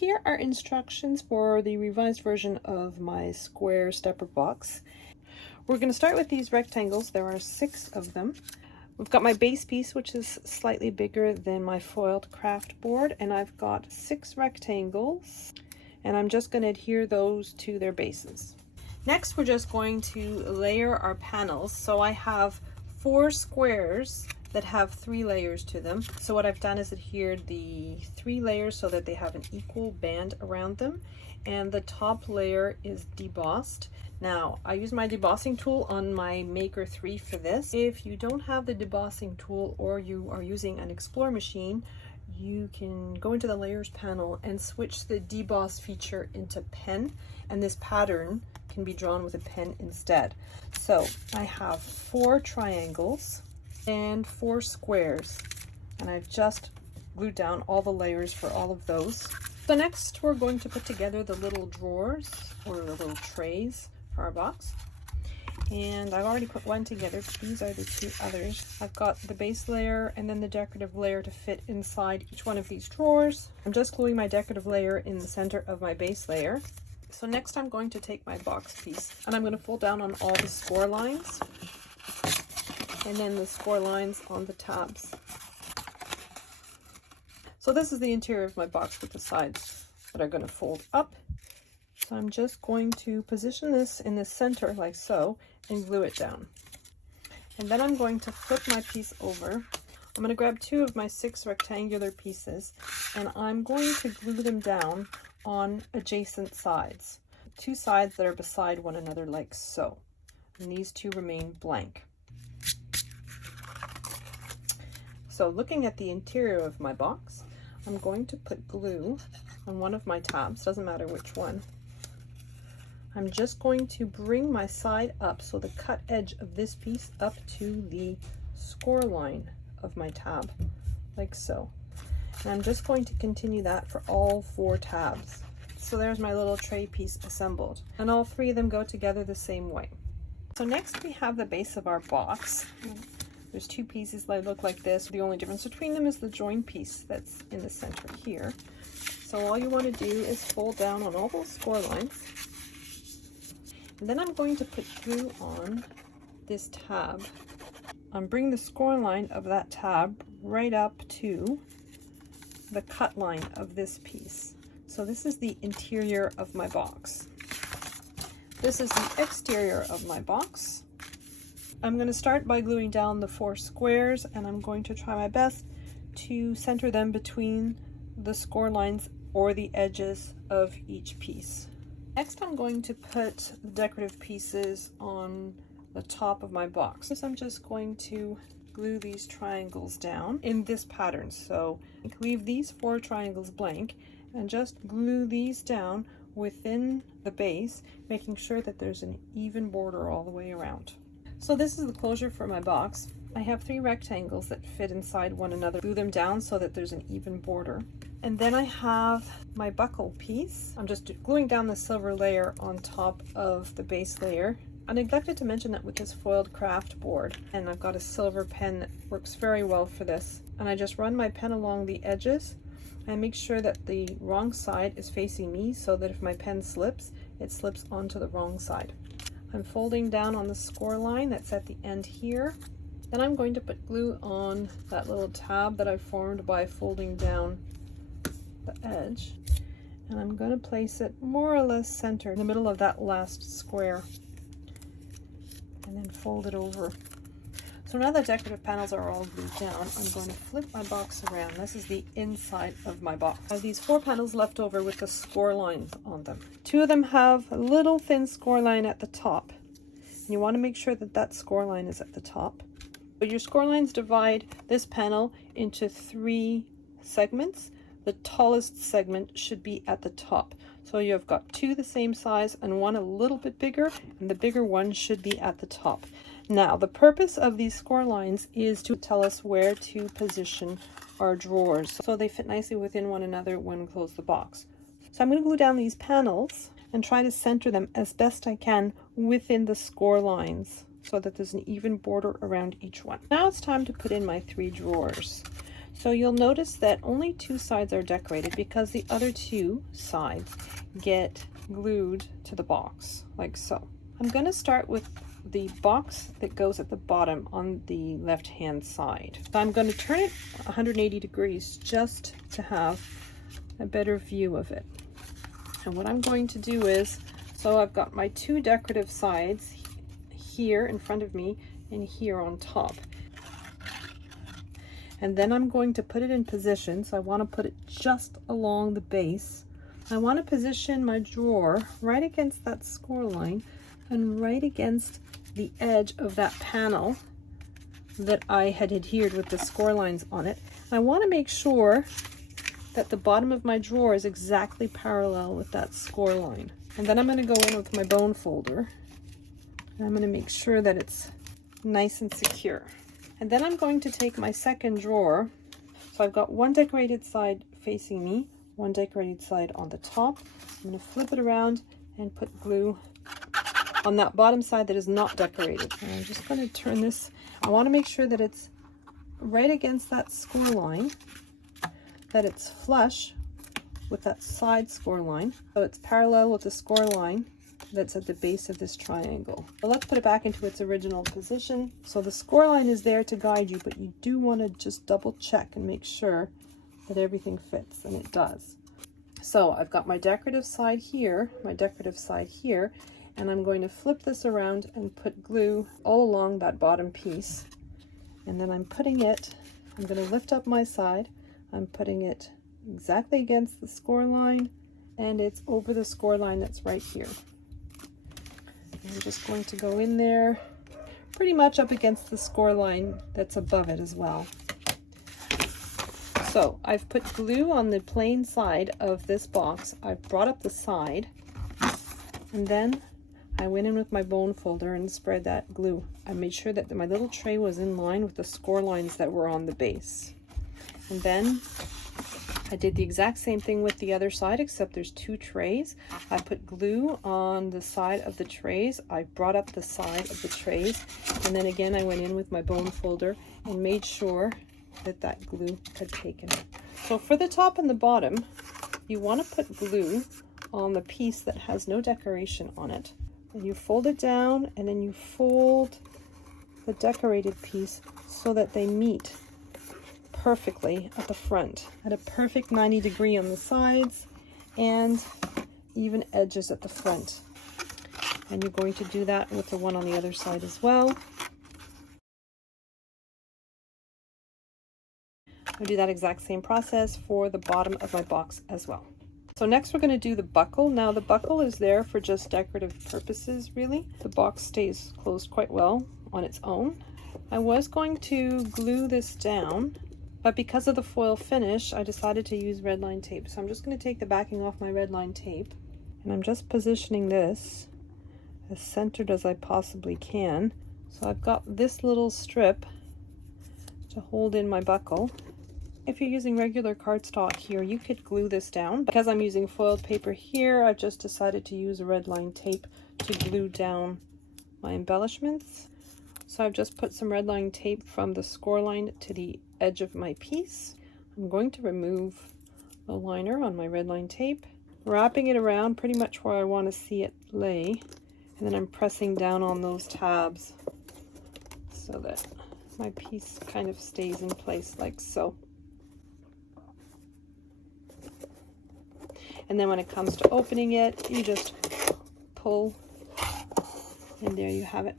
Here are instructions for the revised version of my square stepper box. We're going to start with these rectangles. There are 6 of them. We've got my base piece, which is slightly bigger than my foiled craft board, and I've got 6 rectangles, and I'm just going to adhere those to their bases. Next, we're just going to layer our panels. So I have 4 squares that have 3 layers to them. So what I've done is adhered the 3 layers so that they have an equal band around them, and the top layer is debossed. Now, I use my debossing tool on my Maker 3 for this. If you don't have the debossing tool or you are using an Explore machine, you can go into the layers panel and switch the deboss feature into pen, and this pattern can be drawn with a pen instead. So I have 4 triangles and 4 squares, and I've just glued down all the layers for all of those. So next we're going to put together the little drawers or the little trays for our box, and I've already put one together. These are the 2 others. I've got the base layer and then the decorative layer to fit inside each one of these drawers. I'm just gluing my decorative layer in the center of my base layer. So next I'm going to take my box piece and I'm going to fold down on all the score lines, and then the score lines on the tabs. So this is the interior of my box with the sides that are going to fold up. So I'm just going to position this in the center like so and glue it down. And then I'm going to flip my piece over. I'm going to grab 2 of my 6 rectangular pieces and I'm going to glue them down on adjacent sides. 2 sides that are beside one another like so. And these 2 remain blank. So looking at the interior of my box, I'm going to put glue on one of my tabs, doesn't matter which one. I'm just going to bring my side up, so the cut edge of this piece up to the score line of my tab, like so. And I'm just going to continue that for all 4 tabs. So there's my little tray piece assembled, and all 3 of them go together the same way. So next we have the base of our box. There's 2 pieces that look like this. The only difference between them is the join piece that's in the center here. So all you want to do is fold down on all those score lines. And then I'm going to put glue on this tab. I'm bringing the score line of that tab right up to the cut line of this piece. So this is the interior of my box. This is the exterior of my box. I'm going to start by gluing down the 4 squares, and I'm going to try my best to center them between the score lines or the edges of each piece. Next, I'm going to put the decorative pieces on the top of my box. So I'm just going to glue these triangles down in this pattern. So leave these 4 triangles blank and just glue these down within the base, making sure that there's an even border all the way around. So this is the closure for my box. I have 3 rectangles that fit inside one another. Glue them down so that there's an even border. And then I have my buckle piece. I'm just gluing down the silver layer on top of the base layer. I neglected to mention that with this foiled craft board, and I've got a silver pen that works very well for this. And I just run my pen along the edges and make sure that the wrong side is facing me, so that if my pen slips, it slips onto the wrong side. I'm folding down on the score line that's at the end here. Then I'm going to put glue on that little tab that I formed by folding down the edge. And I'm going to place it more or less center in the middle of that last square. And then fold it over. So now the decorative panels are all glued down, I'm going to flip my box around. This is the inside of my box. I have these 4 panels left over with the score lines on them. 2 of them have a little thin score line at the top. And you want to make sure that that score line is at the top. But your score lines divide this panel into 3 segments. The tallest segment should be at the top. So you've got 2 the same size and 1 a little bit bigger, and the bigger one should be at the top. Now, the purpose of these score lines is to tell us where to position our drawers so they fit nicely within one another when we close the box. So I'm going to glue down these panels and try to center them as best I can within the score lines so that there's an even border around each one. Now it's time to put in my 3 drawers. So you'll notice that only 2 sides are decorated because the other 2 sides get glued to the box, like so. I'm going to start with the box that goes at the bottom on the left-hand side. So I'm going to turn it 180 degrees just to have a better view of it. And what I'm going to do is, so I've got my 2 decorative sides here in front of me and here on top. And then I'm going to put it in position. So I want to put it just along the base. I want to position my drawer right against that score line and right against the edge of that panel that I had adhered with the score lines on it. I want to make sure that the bottom of my drawer is exactly parallel with that score line. And then I'm going to go in with my bone folder and I'm going to make sure that it's nice and secure. And then I'm going to take my second drawer. So I've got 1 decorated side facing me, 1 decorated side on the top. I'm going to flip it around and put glue on that bottom side that is not decorated. And I'm just going to turn this. I want to make sure that it's right against that score line, that it's flush with that side score line. So it's parallel with the score line that's at the base of this triangle. So let's put it back into its original position. So the score line is there to guide you, but you do want to just double check and make sure that everything fits, and it does. So I've got my decorative side here, and I'm going to flip this around and put glue all along that bottom piece. And then I'm going to lift up my side. I'm putting it exactly against the score line, and it's over the score line that's right here. I'm just going to go in there pretty much up against the score line that's above it as well. So I've put glue on the plain side of this box. I've brought up the side, and then I went in with my bone folder and spread that glue. I made sure that my little tray was in line with the score lines that were on the base. And then I did the exact same thing with the other side, except there's 2 trays. I put glue on the side of the trays. I brought up the side of the trays, and then again I went in with my bone folder and made sure that that glue had taken. So for the top and the bottom, you want to put glue on the piece that has no decoration on it. And you fold it down, and then you fold the decorated piece so that they meet perfectly at the front, at a perfect 90 degree on the sides and even edges at the front. And you're going to do that with the one on the other side as well. I'll do that exact same process for the bottom of my box as well. So next we're going to do the buckle. Now the buckle is there for just decorative purposes, really. The box stays closed quite well on its own. I was going to glue this down, but because of the foil finish, I decided to use red line tape. So I'm just going to take the backing off my red line tape, and I'm just positioning this as centered as I possibly can. So I've got this little strip to hold in my buckle. If you're using regular cardstock here, you could glue this down. Because I'm using foiled paper here, I've just decided to use a red line tape to glue down my embellishments. So I've just put some red line tape from the score line to the edge of my piece. I'm going to remove the liner on my red line tape, wrapping it around pretty much where I want to see it lay, and then I'm pressing down on those tabs so that my piece kind of stays in place like so. And then when it comes to opening it, you just pull, and there you have it.